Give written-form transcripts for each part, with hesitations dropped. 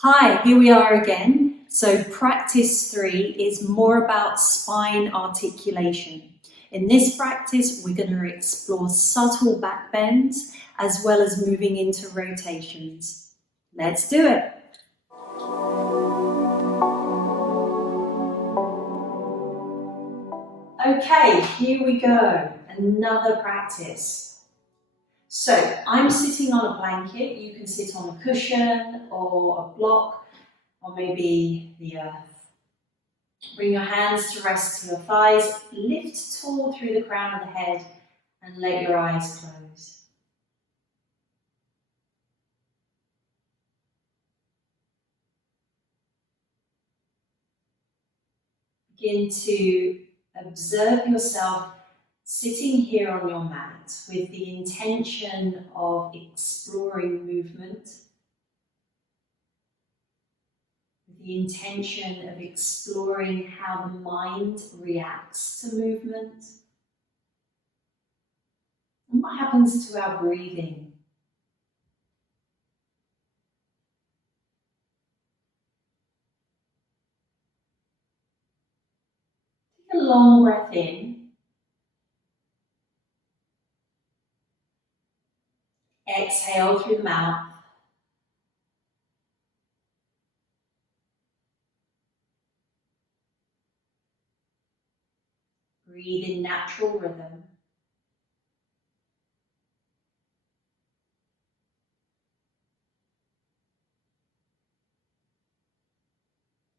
Hi, here we are again. So practice 3 is more about spine articulation. In this practice, we're going to explore subtle back bends as well as moving into rotations. Let's do it. Okay, here we go. Another practice. So I'm sitting on a blanket. You can sit on a cushion or a block or maybe the earth. Bring your hands to rest to your thighs, lift tall through the crown of the head and let your eyes close. Begin to observe yourself sitting here on your mat with the intention of exploring movement, with the intention of exploring how the mind reacts to movement. And what happens to our breathing? Take a long breath in. Exhale through the mouth. Breathe in natural rhythm.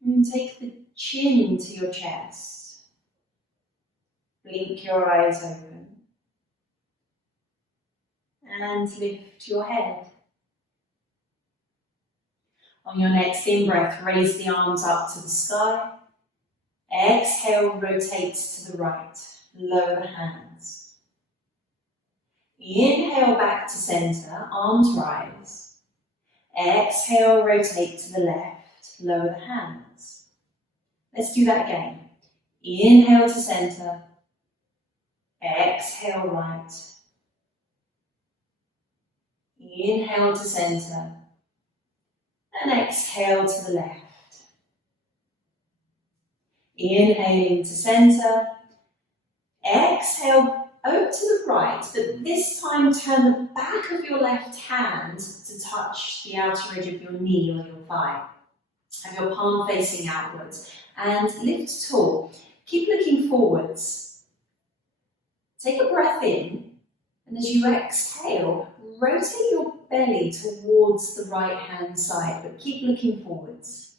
And take the chin to your chest. Blink your eyes open. And lift your head. On your next in-breath, raise the arms up to the sky. Exhale, rotate to the right. Lower the hands. Inhale back to center, arms rise. Exhale, rotate to the left. Lower the hands. Let's do that again. Inhale to center. Exhale, right. Inhale to center. And exhale to the left. Inhaling to center. Exhale over to the right, but this time turn the back of your left hand to touch the outer edge of your knee or your thigh. Have your palm facing outwards and lift tall. Keep looking forwards. Take a breath in, and as you exhale, rotate your belly towards the right hand side, but keep looking forwards.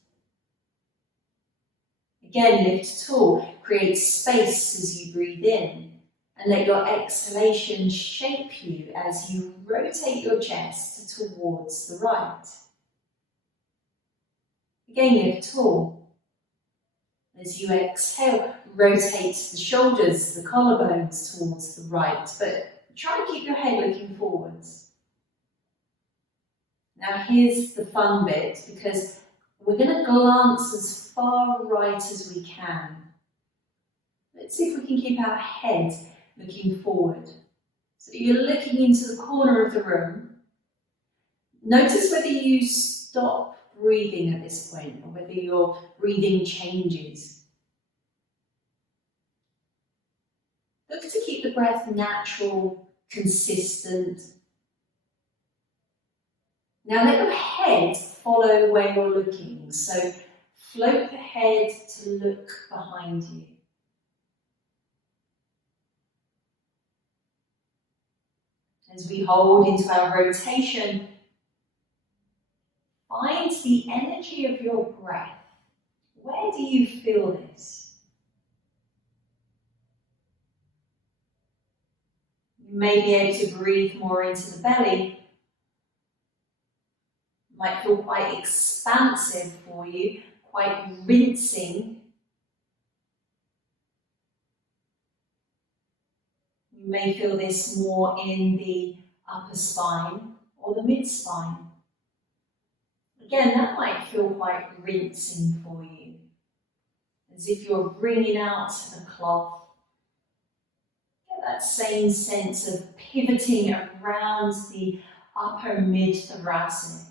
Again, lift tall, create space as you breathe in, and let your exhalation shape you as you rotate your chest towards the right. Again, lift tall. As you exhale, rotate the shoulders, the collarbones towards the right, but try and keep your head looking forwards. Now here's the fun bit, because we're going to glance as far right as we can. Let's see if we can keep our head looking forward. So you're looking into the corner of the room. Notice whether you stop breathing at this point or whether your breathing changes. Look to keep the breath natural, consistent. Now let your head follow where you're looking. So float the head to look behind you. As we hold into our rotation, find the energy of your breath. Where do you feel this? You may be able to breathe more into the belly. It might feel quite expansive for you, quite rinsing. You may feel this more in the upper spine or the mid-spine. Again, that might feel quite rinsing for you, as if you're bringing out a cloth. Get that same sense of pivoting around the upper mid-thoracic.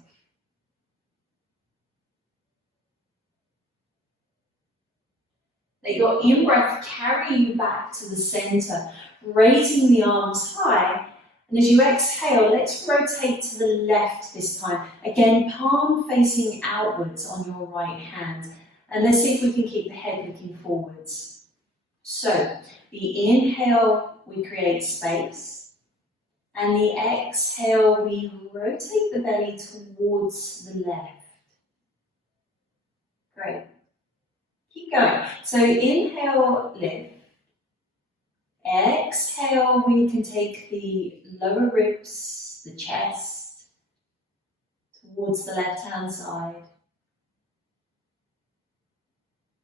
Let your in-breath carry you back to the center, raising the arms high. And as you exhale, let's rotate to the left this time. Again, palm facing outwards on your right hand. And let's see if we can keep the head looking forwards. So, the inhale, we create space. And the exhale, we rotate the belly towards the left. Great. Keep going. So inhale, lift. Exhale, we can take the lower ribs, the chest, towards the left-hand side.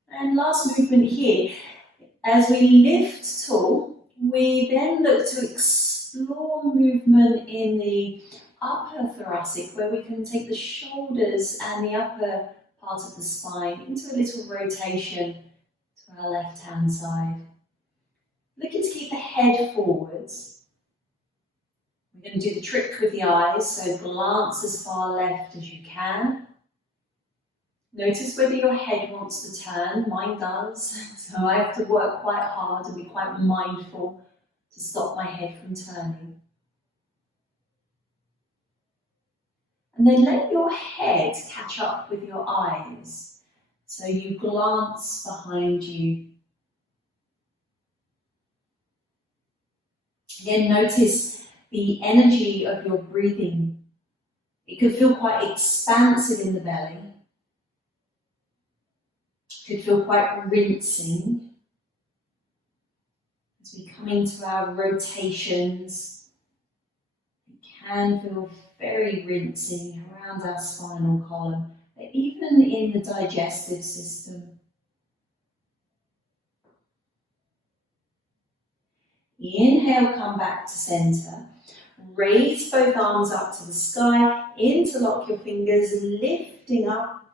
And last movement here. As we lift tall, we then look to explore movement in the upper thoracic, where we can take the shoulders and the upper part of the spine into a little rotation to our left-hand side. Looking to keep the head forwards. We're going to do the trick with the eyes, so glance as far left as you can. Notice whether your head wants to turn, mine does, so I have to work quite hard and be quite mindful to stop my head from turning. And then let your head catch up with your eyes, so you glance behind you. Again, notice the energy of your breathing. It could feel quite expansive in the belly. It could feel quite rinsing. As we come into our rotations, it can feel very rinsing around our spinal column, even in the digestive system. Inhale, come back to center. Raise both arms up to the sky. Interlock your fingers, lifting up.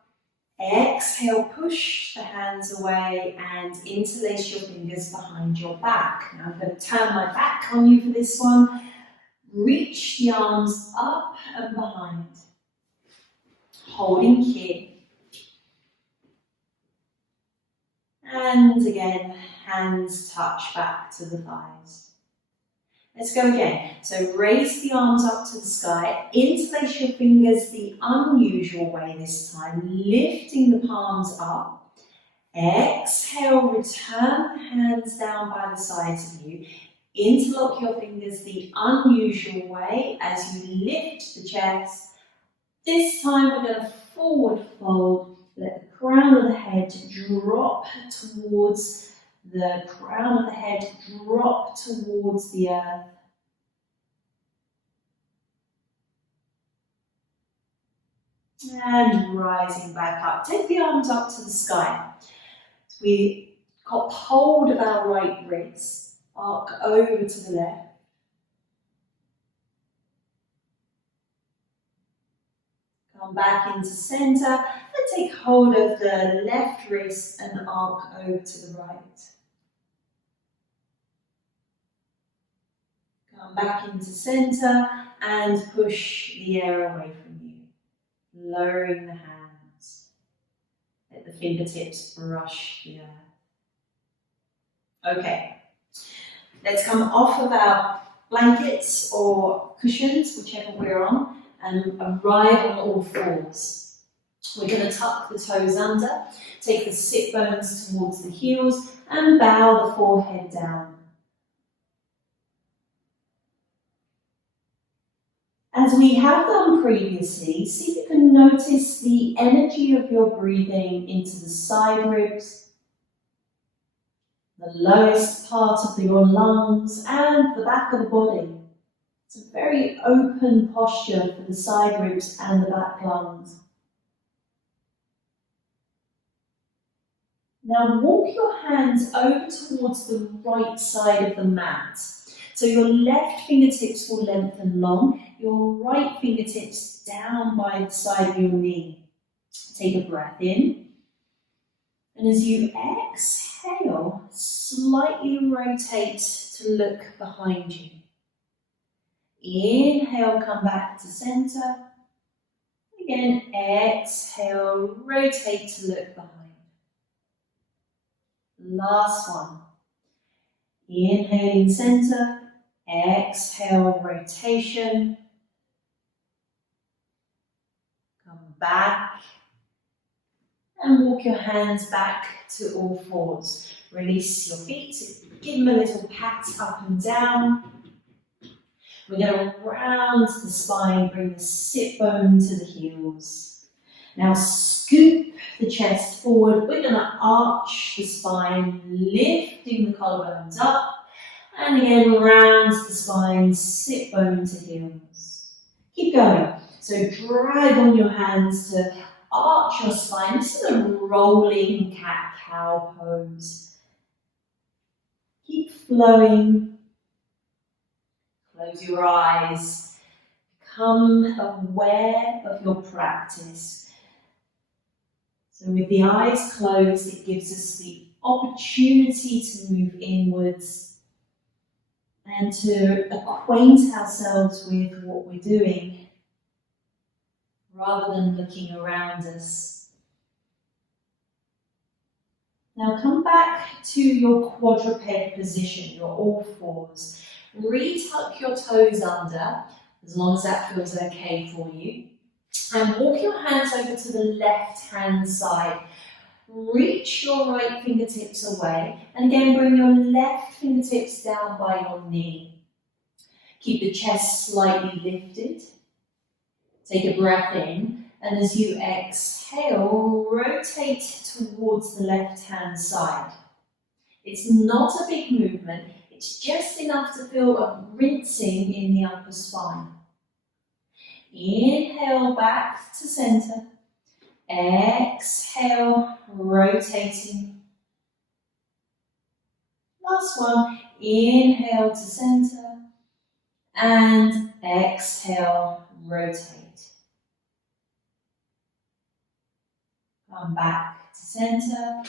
Exhale, push the hands away and interlace your fingers behind your back. Now I'm going to turn my back on you for this one. Reach the arms up and behind. Holding here. And again, hands touch back to the thighs. Let's go again. So raise the arms up to the sky, interlace your fingers the unusual way this time, lifting the palms up. Exhale, return the hands down by the sides of you. Interlock your fingers the unusual way as you lift the chest. This time we're going to forward fold. Let the crown of the head drop towards the crown of the head, drop towards the earth. And rising back up. Take the arms up to the sky. We got hold of our right wrist, arc over to the left. Come back into center and take hold of the left wrist and arc over to the right. Come back into center and push the air away from you. Lowering the hands. Let the fingertips brush the earth. Okay. Let's come off of our blankets or cushions, whichever we're on, and arrive on all fours. We're going to tuck the toes under, take the sit bones towards the heels, and bow the forehead down. As we have done previously, see if you can notice the energy of your breathing into the side ribs, the lowest part of your lungs, and the back of the body. It's a very open posture for the side ribs and the back lungs. Now walk your hands over towards the right side of the mat. So your left fingertips will lengthen long, your right fingertips down by the side of your knee. Take a breath in. And as you exhale, slightly rotate to look behind you. Inhale, come back to center. Again, exhale, rotate to look behind. Last one. Inhaling center, exhale rotation. Come back and walk your hands back to all fours. Release your feet, give them a little pat up and down. We're going to round the spine, bring the sit bone to the heels. Now scoop the chest forward. We're going to arch the spine, lifting the collarbones up. And again, round the spine, sit bone to heels. Keep going. So drag on your hands to arch your spine. This is a rolling cat-cow pose. Keep flowing. Close your eyes. Become aware of your practice. So with the eyes closed, it gives us the opportunity to move inwards and to acquaint ourselves with what we're doing rather than looking around us. Now come back to your quadruped position, your all fours. Retuck your toes under, as long as that feels okay for you. And walk your hands over to the left-hand side. Reach your right fingertips away. And again, bring your left fingertips down by your knee. Keep the chest slightly lifted. Take a breath in. And as you exhale, rotate towards the left-hand side. It's not a big movement. It's just enough to feel a rinsing in the upper spine. Inhale back to center. Exhale, rotating. Last one. Inhale to center. And exhale, rotate. Come back to center.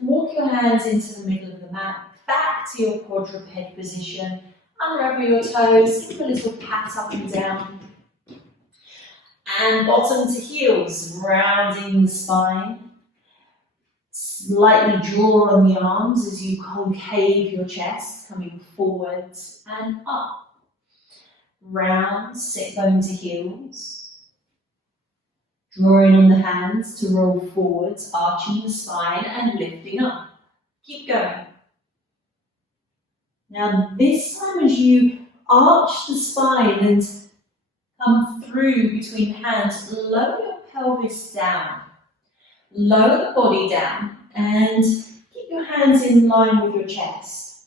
Walk your hands into the middle of the mat. Back to your quadruped position. Unravel your toes. Give a little pat up and down. And bottom to heels, rounding the spine. Slightly draw on the arms as you concave your chest, coming forwards and up. Round, sit bone to heels. Drawing on the hands to roll forwards, arching the spine and lifting up. Keep going. Now this time as you arch the spine and come through between hands, lower your pelvis down. Lower the body down and keep your hands in line with your chest.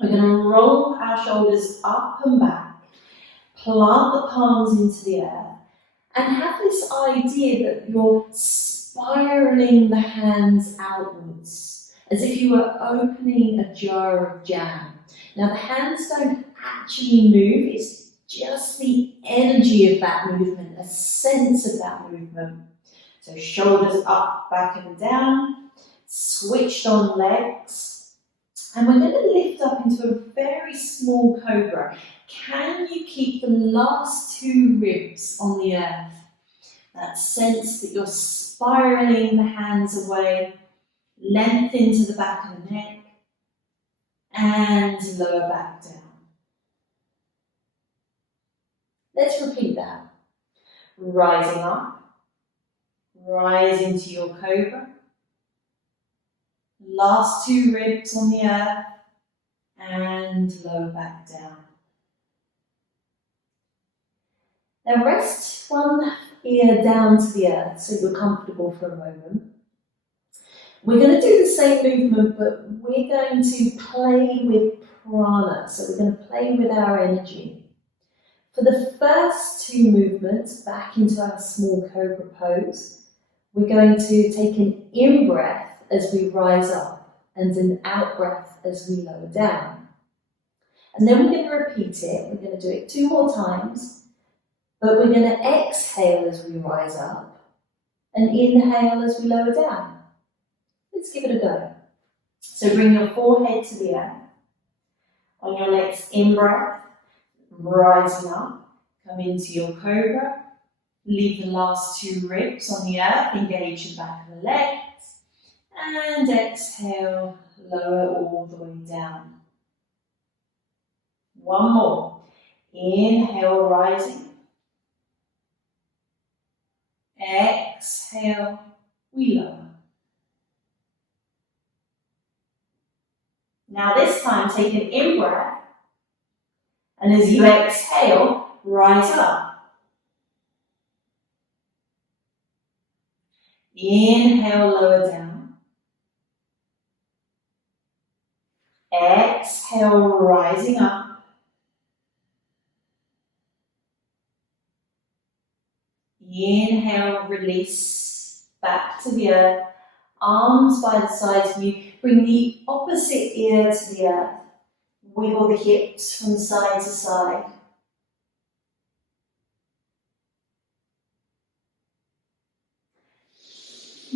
We're going to roll our shoulders up and back, plant the palms into the earth, and have this idea that you're spiraling the hands outwards, as if you were opening a jar of jam. Now the hands don't actually move, it's just the energy of that movement, a sense of that movement. So shoulders up, back and down, switched on legs. And we're going to lift up into a very small cobra. Can you keep the last two ribs on the earth? That sense that you're spiraling the hands away, length into the back of the neck, and lower back down. Let's repeat that. Rising up, rise into your cobra. Last two ribs on the earth, and lower back down. Now rest one ear down to the earth so you're comfortable for a moment. We're going to do the same movement, but we're going to play with prana. So we're going to play with our energy. For the first two movements, back into our small cobra pose, we're going to take an in-breath as we rise up and an out-breath as we lower down. And then we're going to repeat it. We're going to do it 2 more times, but we're going to exhale as we rise up and inhale as we lower down. Let's give it a go. So bring your forehead to the earth. On your next in-breath, rising up, come into your cobra. Leave the last two ribs on the earth, engage the back of the legs, And exhale, lower all the way down. One more. Inhale, rising. Exhale, we lower. Now this time, take an in-breath. And as you exhale, rise up. Inhale, lower down. Exhale, rising up. Inhale, release back to the earth. Arms by the sides of you. Bring the opposite ear to the earth. Wiggle the hips from side to side.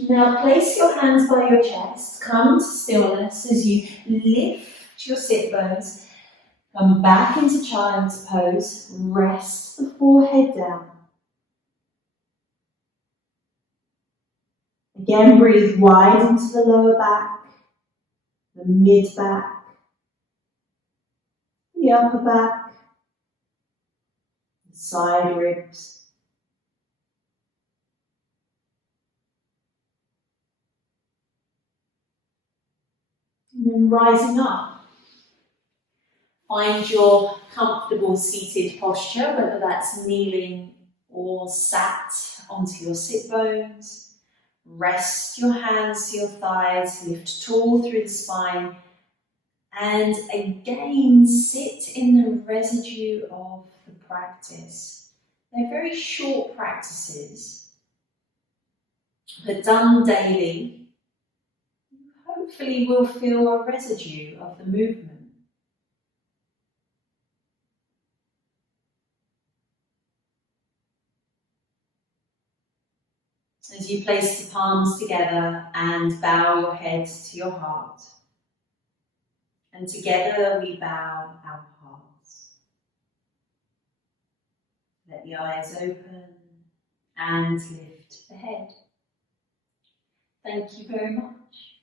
Now place your hands by your chest. Come to stillness as you lift your sit bones. Come back into child's pose. Rest the forehead down. Again, breathe wide into the lower back, the mid back, the upper back, the side ribs. And then rising up. Find your comfortable seated posture, whether that's kneeling or sat onto your sit bones. Rest your hands to your thighs, lift tall through the spine, and again sit in the residue of the practice. They're very short practices, but done daily, you hopefully will feel a residue of the movement. As you place the palms together and bow your head to your heart. And together we bow our hearts. Let the eyes open and lift the head. Thank you very much.